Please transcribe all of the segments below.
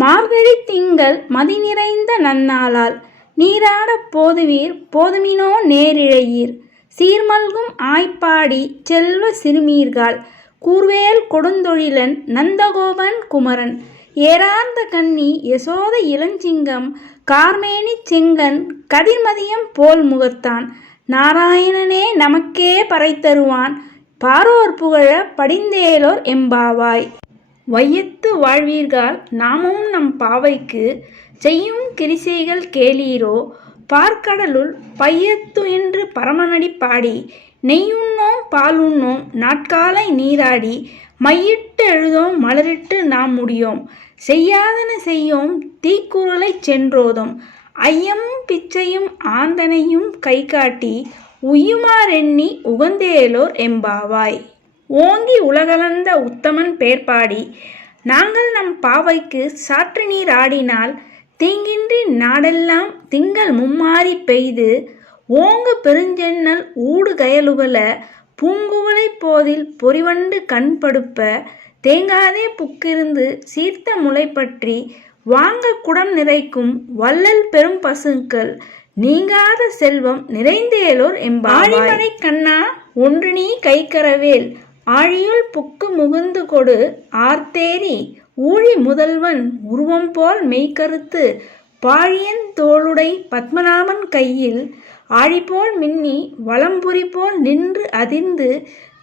மார்கழி திங்கள் மதி நிறைந்த நன்னாளால். நீராடப் போதுவீர் போதுமினோ நேரிழையீர். சீர்மல்கும் ஆய்ப்பாடி செல்வ சிறுமீர்கால். கூர்வேல் கொடுந்தொழிலன் நந்தகோபன் குமரன். ஏரார்ந்த கன்னி யசோத இளஞ்சிங்கம். கார்மேனி செங்கன் கதிர்மதியம் போல் முகத்தான் நாராயணனே நமக்கே பறைத்தருவான். பாரோர் புகழ படிந்தேலோர் எம்பாவாய். வையத்து வாழ்வீர்கள் நாமும் நம் பாவைக்கு செய்யும் கிரிசைகள் கேளீரோ? பார்க்கடலுள் பையத்து என்று பரமனடி பாடி நெய்யுண்ணோம் பாலுண்ணோம் நாட்காலை நீராடி மையிட்டு எழுதோம் மலரிட்டு நாம் முடியோம். செய்யாதன செய்யோம் தீக்குறளை சென்றோதும் ஐயம் பிச்சையும் ஆந்தனையும் கை காட்டி உய்யுமாறெண்ணி உகந்தேலோர் எம்பாவாய். ஓங்கி உலகளந்த உத்தமன் பேர்பாடி நாங்கள் நம் பாவைக்கு சாற்று நீர் ஆடினால் தீங்கின்றி நாடெல்லாம் திங்கள் மும்மாறி பெய்து ஓங்கு பெருஞ்சென்னல் ஊடு கயலுகல பூங்குவலை போதில் பொறிவண்டு கண்படுப்ப தேங்காதே புக்கிருந்து சீர்த்த முளை பற்றி வாங்க குடம் நிறைக்கும் வள்ளல் பெரும் பசுக்கள் நீங்காத செல்வம் நிறைந்தேலோர் எம்பாழிமலை கண்ணா ஒன்று நீ கைக்கரவேல் ஆழியுள் புக்கு முகுந்து கொடு ஆர்த்தேரி. ஊழி முதல்வன் உருவம் போல் மெய்கருத்து பாழியன் தோளுடை பத்மநாபன் கையில். ஆழிபோல் மின்னி வளம்புரி போல் நின்று அதிர்ந்து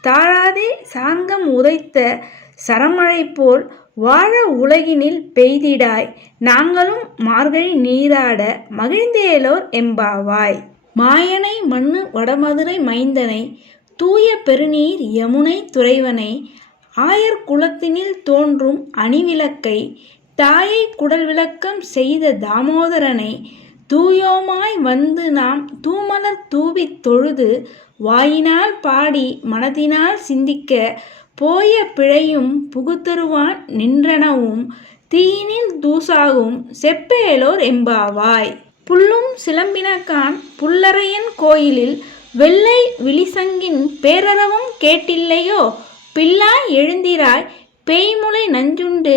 தாழாதே சாங்கம் உதைத்த சரமழை போல் வாழ உலகினில் பெய்திடாய். நாங்களும் மார்கழி நீராட மகிழ்ந்தேலோர் எம்பாவாய். மாயனை மண்ணு வடமதுரை மைந்தனை தூய பெருநீர் யமுனை துறைவனை ஆயர் குலத்தினில் தோன்றும் அணிவிளக்கை தாயை குடல் விளக்கம் செய்த தாமோதரனை தூயோமாய் வந்து நாம் தூமலர் தூவித் தொழுது வாயினால் பாடி மனதினால் சிந்திக்க போய பிழையும் புகுத்தருவான் நின்றனவும் தீயினில் தூசாகும் செப்பேலோர் எம்பாவாய் புல்லும் சிலம்பினக்கான் புல்லறையன் கோயிலில் வெள்ளை விழிசங்கின் பேரறவும் கேட்டில்லையோ? பிள்ளாய் எழுந்திராய் பேய்முளை நஞ்சுண்டு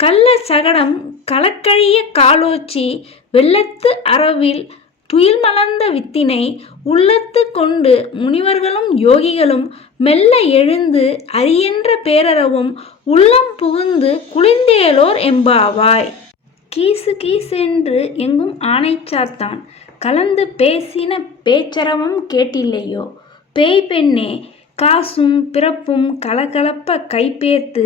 கள்ள சகடம் கலக்கழிய காலோச்சி வெள்ளத்து அரவில் துயில் மலர்ந்த வித்தினை உள்ளத்து கொண்டு முனிவர்களும் யோகிகளும் மெல்ல எழுந்து அரியன்ற பேரறவும் உள்ளம் புகுந்து குளிர்ந்தேலோர் எம்பாவாய் கீசு கீசென்று எங்கும் ஆணைச்சாத்தான் கலந்து பேசின பேச்சரவம் கேட்டில்லையோ? பேய் பெண்ணே காசும் பிறப்பும் கலகலப்ப கைப்பேர்த்து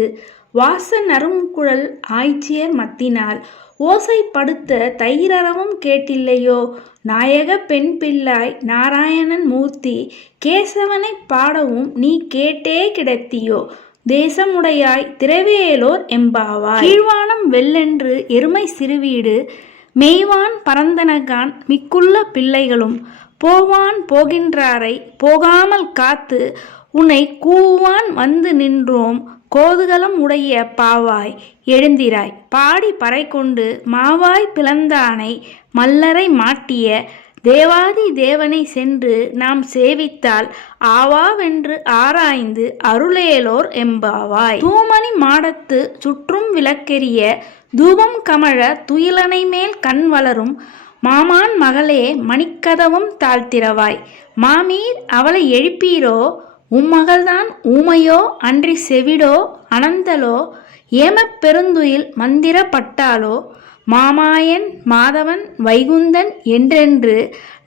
வாச நறுங்குழல் ஆய்ச்சியர் மத்தினால் ஓசைப்படுத்த தயிரறவும் கேட்டில்லையோ? நாயக பெண் பிள்ளாய் நாராயணன் மூர்த்தி கேசவனை பாடவும் நீ கேட்டே கிடத்தியோ? தேசமுடையாய் திரவேலோர் எம்பாவாய். கீழ்வானம் வெள்ளென்று எருமை சிறுவீடு மெய்வான் பரந்தனகான் மிக்குள்ள பிள்ளைகளும் போவான் போகின்றாரை போகாமல் காத்து உன்னை கூவான் வந்து நின்றோம் கோதுகலம் உடைய பாவாய் எழுந்திராய். பாடி பறை கொண்டு மாவாய் பிளந்தானை மல்லரை மாட்டிய தேவாதி தேவனை சென்று நாம் சேவித்தால் ஆவாவென்று ஆராய்ந்து அருளேலோர் எம்பாவாய் தூமணி மாடத்து சுற்றும் விளக்கெரிய தூபம் கமழ துயிலனை மேல் கண் வளரும் மாமான் மகளே மணிக்கதவும் தாழ்த்திரவாய் மாமீர் அவளை எழுப்பீரோ? உம்மகள்தான் ஊமையோ? அன்றி செவிடோ? அனந்தலோ? ஏமப் பெருந்துயில் மந்திரப்பட்டாலோ மாமாயன் மாதவன் வைகுந்தன் என்றென்று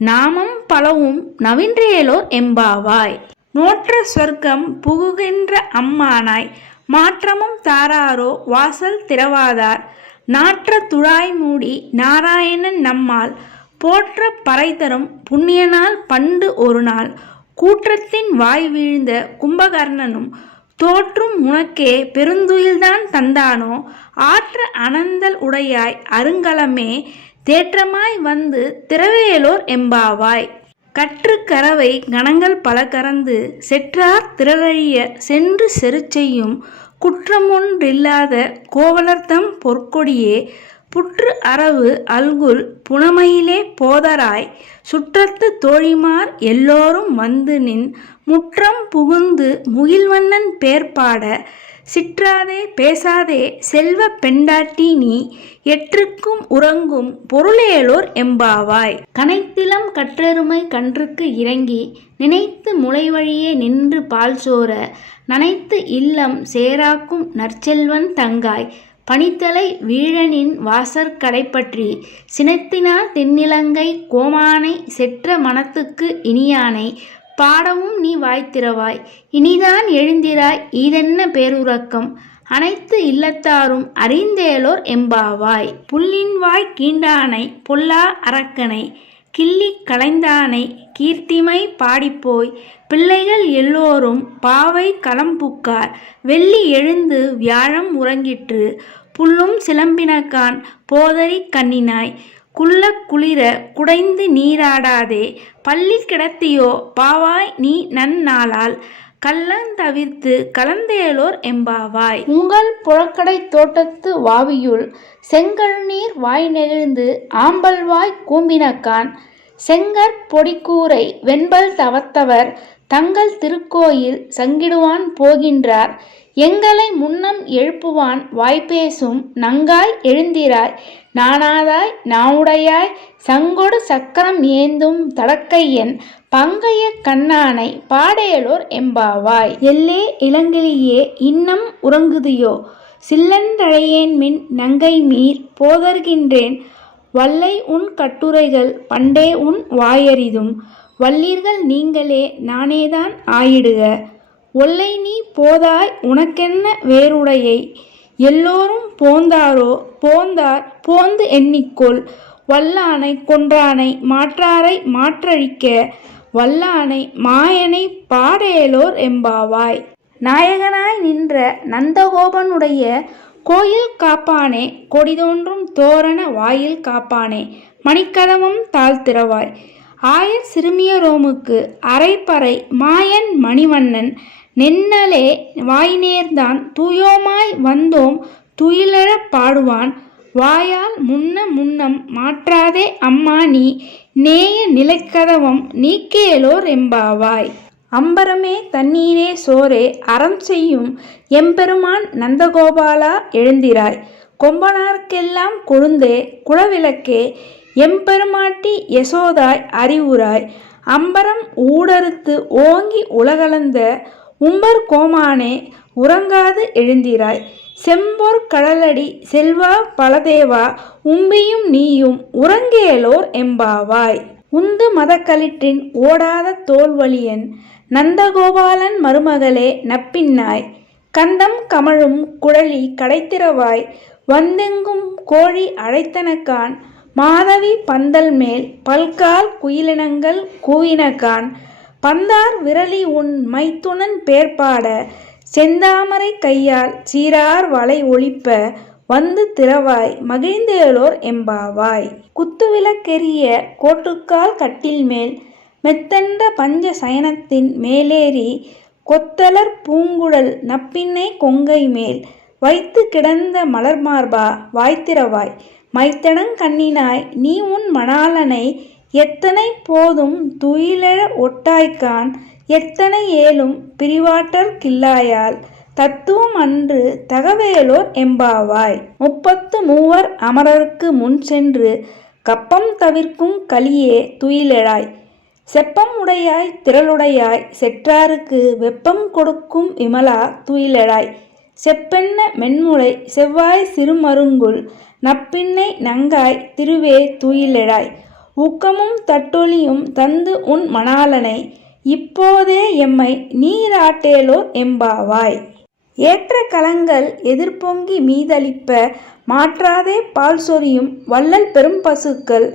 நாமம் பலவும் நவின்றேலோர் எம்பாவாய். நோற்ற சொர்க்கம் புகுகின்ற அம்மானாய் மாற்றமும் தாராரோ வாசல் திறவாதார். நாற்ற துழாய் மூடி நாராயணன் நம்மால் போற்ற பறைதரும் புண்ணியனால் பண்டு ஒரு நாள் கூற்றத்தின் வாய் வீழ்ந்த கும்பகர்ணனும் தோற்றும் உனக்கே பெருந்துயில்தான் தந்தானோ? ஆற்ற அனந்தல் உடையாய் அருங்கலமே தேற்றமாய் வந்து திரவேலோர் எம்பாவாய். கற்று கரவை கணங்கள் பல கறந்து செற்றார் திரளழிய சென்று செருச்செய்யும் குற்றமொன்றில்லாத கோவலர்தம் பொற்கொடியே புற்று அரவு அல்குல் புனமையிலே போதராய் சுற்றத்து தோழிமார் எல்லோரும் வந்து நின் முற்றம் புகுந்து முகில்வண்ணன் பேர்பாட சிற்றாதே பேசாதே செல்வ பெண்டாட்டி நீ எற்றுக்கும் உறங்கும் பொருளேலோர் எம்பாவாய். கனைத்திலம் கற்றெருமை கன்றுக்கு இறங்கி நினைத்து முளைவழியே நின்று பால் சோர நனைத்து இல்லம் சேராக்கும் நற்செல்வன் தங்காய் பனித்தலை வீழனின் வாசற் கடைப்பற்றி சினத்தினார் தென்னிலங்கை கோமானை செற்ற மனத்துக்கு இனியானை பாடவும் நீ வாய்த்திரவாய். இனிதான் எழுந்திராய் இதென்ன பேருறக்கம்? அனைத்து இல்லத்தாரும் அறிந்தேலோர் எம்பாவாய். புல்லின் வாய் கீண்டானை பொல்லா அரக்கனை கிள்ளி களைந்தானை கீர்த்திமை பாடிப்போய் பிள்ளைகள் எல்லோரும் பாவை களம்புக்கார் வெள்ளி எழுந்து வியாழம் உறங்கிற்று. புல்லும் சிலம்பினக்கான் போதறி கண்ணினாய். குள்ள குளிர குடைந்து நீராடாதே. பள்ளி கிடத்தியோ பாவாய் நீ நன்னாளால். கள்ளந்தவிர்த்து கலந்தேலோர் எம்பாவாய் உங்கள் புழக்கடை தோட்டத்து வாவியுள் செங்கழுநீர் வாய் நெகிழ்ந்து ஆம்பல்வாய் கூம்பினக்கான் செங்கற் பொடிக்கூரை வெண்பல் தவத்தவர் தங்கள் திருக்கோயில் சங்கிடுவான் போகின்றார். எங்களை முன்னம் எழுப்புவான் வாய்ப்பேசும். நங்காய் எழுந்திராய் நானாதாய் நாவுடையாய் சங்கொடு சக்கரம் ஏந்தும் தடக்கையன் பங்கைய கண்ணானை பாடையலோர் எம்பாவாய். எல்லே இளங்கிலியே இன்னம் உறங்குதியோ? சில்லன்றழையேன் மின் நங்கை மீர் போதர்கின்றேன். வல்லை உன் கட்டுரைகள் பண்டே உன் வாயறிதும். வல்லீர்கள் நீங்களே நானேதான் ஆயிடுக. ஒல்லை நீ போதாய் உனக்கென்ன வேறுடையை? எல்லோரும் போந்தாரோ? போந்தார் போந்து எண்ணிக்கொள். வல்லானை கொன்றானை மாற்றாரை மாற்றழிக்க. வல்லானை மாயனை பாடேலோர் எம்பாவாய். நாயகனாய் நின்ற நந்தகோபனுடைய கோயில் காப்பானே கொடிதோன்றும் தோரண வாயில் காப்பானே மணிக்கதமும் தாழ்த்திரவாய் ஆயர் சிறுமியரோமுக்கு அரைப்பறை மாயன் மணிவண்ணன் நென்னலே வாய்நேர்தான் தூயோமாய் வந்தோம் துயிலழப் பாடுவான். வாயால் முன்ன முன்னம் மாற்றாதே அம்மா நீ நேய நிலைக்கதவம் நீக்கேலோர் எம்பாவாய். அம்பரமே தண்ணீரே சோரே அறம் செய்யும் எம்பெருமான் நந்தகோபாலா எழுந்திராய். கொம்பனார்க்கெல்லாம் கொழுந்தே குளவிளக்கே எம்பெருமாட்டி யசோதாய் அறிவுராய் அம்பரம் ஊடறுத்து ஓங்கி உலகளந்த உம்பர் கோமானே உறங்காது எழுந்திராய். செம்போர் கடலடி செல்வா பலதேவா உம்பியும் நீயும் உறங்கேலோர் எம்பாவாய். உந்து மதக்களிற்றின் ஓடாத தோல்வழியன் நந்தகோபாலன் மருமகளே நப்பின்னாய். கந்தம் கமழும் குழலி கடைத்திரவாய் வந்தெங்கும் கோழி அழைத்தனக்கான் மாதவி பந்தல் மேல் பல்கால் குயிலினங்கள் கூவினக்கான் பந்தார் விரலி உன் மைத்துனன் பேர்பாட செந்தாமரை கையால் சீரார் வளை ஒளிப்ப வந்து திறவாய் மகிழ்ந்தேலோர் எம்பாவாய். குத்துவிளக்கெரிய கோட்டுக்கால் கட்டில் மேல் மெத்தென்ற பஞ்ச சயனத்தின் மேலேறி கொத்தலர் பூங்குழல் நப்பின்னை கொங்கை மேல் வைத்து கிடந்த மலர்மார்பா வாய்த்திரவாய் மைத்தடங் கண்ணினாய் நீ உன் மணாலனை எத்தனை போதும் துயிலெழ ஒட்டாய்க்கான் எத்தனை ஏலும் பிரிவாட்டர் கில்லாயால் தத்துவம் அன்று தகவேலோர் எம்பாவாய். முப்பத்து மூவர் அமரருக்கு முன் சென்று கப்பம் தவிர்க்கும் கலியே துயிலெழாய். செப்பம் உடையாய் திரளுடையாய் செற்றாருக்கு வெப்பம் கொடுக்கும் விமலா துயிலெழாய். செப்பென்ன மென்முளை செவ்வாய் சிறுமருங்குல் நப்பின்னை நங்காய் திருவே துயிலெழாய். ஊக்கமும் தட்டொலியும் தந்து உன் மணாலனை இப்போதே எம்மை நீராட்டேலோர் எம்பாவாய். ஏற்ற கலங்கள் எதிர்பொங்கி மீதளிப்ப மாற்றாதே பால் சொரியும் வள்ளல் பெரும் பசுக்கள்.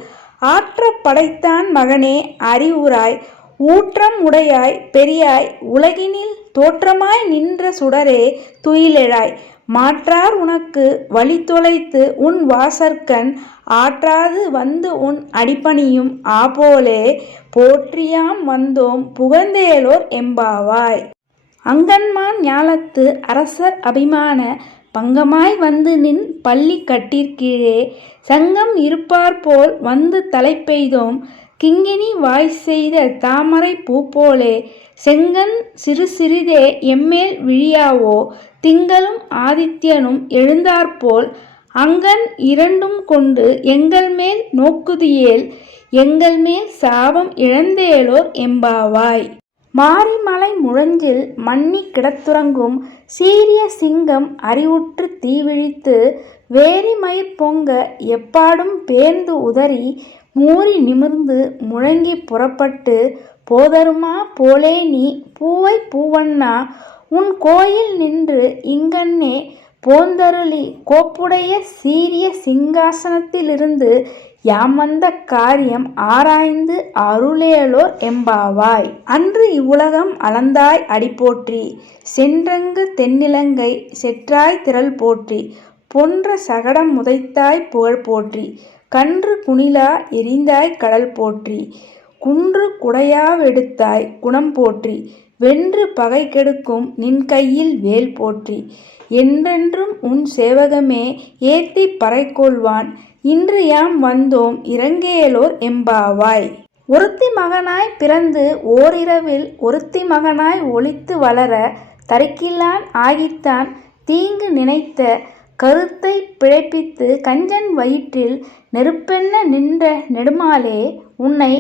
ஆற்ற படைத்தான் மகனே அறிவுராய் ஊற்றம் உடையாய் பெரியாய். உலகினில் தோற்றமாய் நின்ற சுடரே துயிலெழாய். மாற்றார் உனக்கு வழி தொலைத்து உன் வாசற்கண் ஆற்றாது வந்து உன் அடிப்பணியும் ஆபோலே போற்றியாம் வந்தோம் புகழ்ந்தேலோர் எம்பாவாய். அங்கன்மான் ஞாலத்து அரசர் அபிமான பங்கமாய் வந்து நின் பள்ளி கட்டிற்கீழே சங்கம் இருப்பார் போல் வந்து தலை பெய்தோம் கிங்கினி வாய் செய்த தாமரை பூ போலே செங்கன் சிறு சிறிதே எம்மேல் விழியாவோ திங்களும் ஆதித்யனும் எழுந்தாற்போல் அங்கன் இரண்டும் கொண்டு எங்கள் மேல் நோக்குதியேல் எங்கள் மேல் சாபம் இழந்தேலோர் எம்பாவாய். மாரிமலை முழஞ்சில் மன்னி கிடத்துறங்கும் சீரிய சிங்கம் அறிவுற்று தீவிழித்து வேரி மயிர் பொங்க எப்பாடும் பேர்ந்து உதறி மூறி நிமிர்ந்து முழங்கி புறப்பட்டு போதருமா போலே நீ பூவை பூவண்ணா உன் கோயில் நின்று இங்கன்னே போந்தருளி. கோப்புடைய சீரிய சிங்காசனத்திலிருந்து யாமந்த காரியம் ஆராய்ந்து அருளேலோர் எம்பாவாய். அன்று இவ்வுலகம் அளந்தாய் அடி போற்றி சென்றங்கு தென்னிலங்கை செற்றாய் திரள் போற்றி. பொன்ற சகடம் முதைத்தாய் புகழ் போற்றி கன்று குணிலா எரிந்தாய் கடல் போற்றி. குன்று குடையாவெடுத்தாய் குணம் போற்றி. வென்று பகை கெடுக்கும் நின் கையில் வேல் போற்றி. என்றென்றும் உன் சேவகமே ஏத்தி பறைக்கொள்வான். இன்று யாம் வந்தோம் இறங்கேலோர் எம்பாவாய். ஒருத்தி மகனாய் பிறந்து ஓரிரவில் ஒருத்தி மகனாய் ஒளித்து வளர தரிக்கில்லான் ஆகித்தான் தீங்கு நினைத்த கருத்தை பிழைப்பித்து கஞ்சன் வயிற்றில் நெருப்பென்ன நின்ற நெடுமாலே உன்னை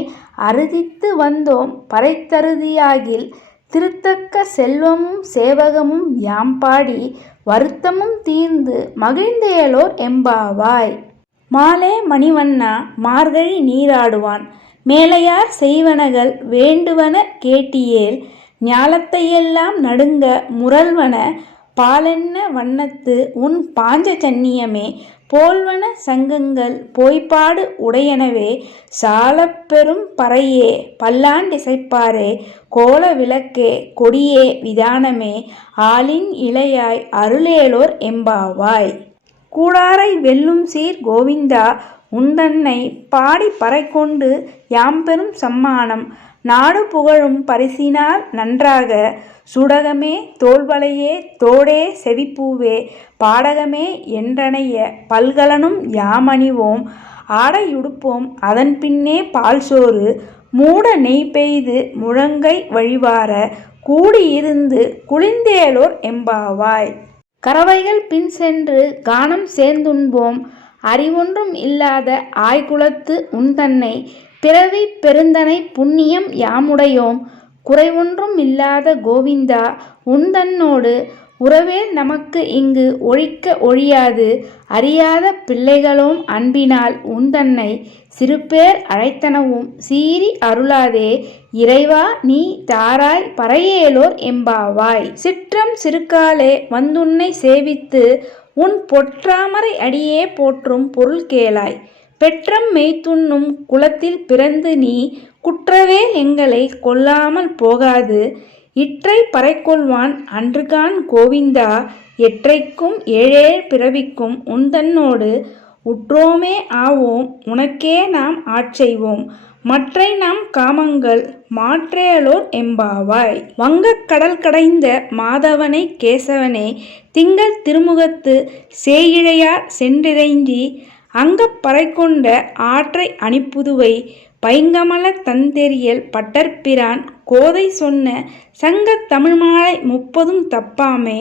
அறுதித்து வந்தோம் பறைத்தருதியாகில் திருத்தக்க செல்வமும் சேவகமும் யாம் பாடி வருத்தமும் தீர்ந்து மகிழ்ந்தேலோர் எம்பாவாய். மாலே மணிவண்ணா மார்கழி நீராடுவான். மேலையார் செய்வனகள் வேண்டுவன கேட்டியேல் ஞாலத்தையெல்லாம் நடுங்க முரல்வன பாலென்ன வண்ணத்து உன் பாஞ்ச சன்னியமே? போல்வன சங்கங்கள் போய்ப்பாடு உடையனவே சாலப்பெரும் பறையே பல்லாண்டிசைப்பாரே கோல விளக்கே கொடியே விதானமே ஆளின் இளையாய் அருளேலோர் எம்பாவாய். கூடாரை வெல்லும் சீர் கோவிந்தா உந்தன்னை பாடி பறைகொண்டு யாம் பெரும் சம்மானம் நாடு புகழும் பரிசினால் நன்றாக. சுடகமே தோல்வளையே தோடே செவிப்பூவே பாடகமே என்றனைய பல்கலனும் யாமணிவோம். ஆடையுடுப்போம் அதன் பின்னே பால்சோறு மூட நெய் பெய்து முழங்கை வழிவார. கூடியிருந்து குளிந்தேலோர் எம்பாவாய். கறவைகள் பின் சென்று கானம் சேர்ந்துண்போம். அறிவொன்றும் இல்லாத ஆய்குலத்து உன்தன்னை. பிறவி பெருந்தனை புண்ணியம் யாமுடையோம். குறைவொன்றும் இல்லாத கோவிந்தா உந்தன்னோடு உறவே நமக்கு இங்கு ஒழிக்க ஒழியாது. அறியாத பிள்ளைகளோம் அன்பினால் உந்தன்னை சிறுபேர் அழைத்தனவும் சீறி அருளாதே. இறைவா நீ தாராய் பறையேலோர் எம்பாவாய். சிற்றம் சிறுகாலே வந்துன்னை சேவித்து உன் பொற்றாமரை அடியே போற்றும் பொருள் கேளாய். பெற்றம் மெய்த்துண்ணும் குலத்தில் பிறந்து நீ குற்றவே எங்களை கொல்லாமல் போகாது. இற்றை பறைக்கொள்வான் அன்றுகான் கோவிந்தா எற்றைக்கும் ஏழேழ் பிறவிக்கும் உந்தன்னோடு உற்றோமே ஆவோம் உனக்கே நாம் ஆட்செய்வோம் மற்றை நாம் காமங்கள் மாற்றேலோர் எம்பாவாய். வங்கக் கடல் கடைந்த மாதவனை கேசவனே திங்கள் திருமுகத்து சேயிழையார் சென்றிறைஞ்சி அங்கப் பறைகொண்ட ஆற்றை அணிப்புதுவை பைங்கமல தந்தெறியல் பட்டர்பிரான் கோதை சொன்ன சங்கத் தமிழ்மாலை முப்பதும் தப்பாமே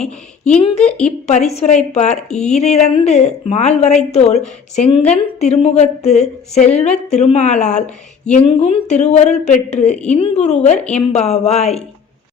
இங்கு இப்பரிசுரைப்பார் ஈரிரண்டு மால்வரைத்தோல் செங்கன் திருமுகத்து செல்வத் திருமாலால் எங்கும் திருவருள் பெற்று இன்புறுவர் எம்பாவாய்.